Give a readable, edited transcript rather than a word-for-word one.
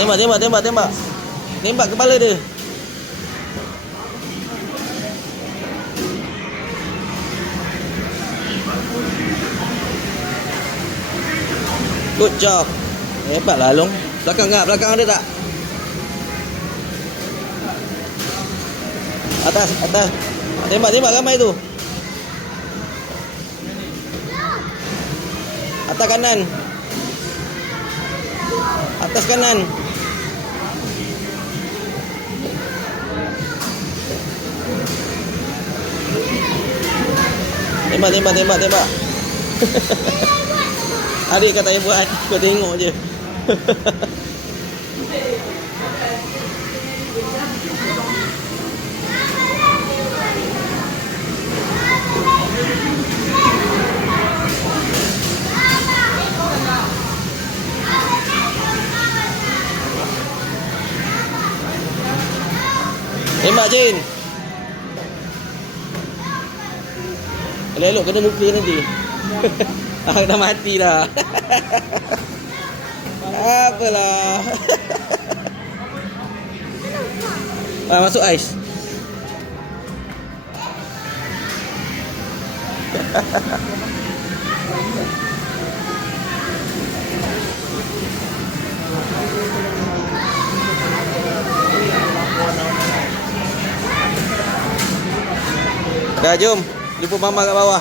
Tembak, tembak, tembak, tembak. Tembak kepala dia. Good job. Hebatlah Long. Belakang tak? Belakang ada tak? Atas, atas. Tembak, tembak ramai tu. Atas kanan. Atas kanan. Tembak, tembak, tembak, tembak. Adik kata yang buat, kau tengok je. Tembak Jin. Elok-elok kena muka nanti. Dah mati dah. Apalah. Masuk ais. Dah jom. Jumpa mama kat bawah.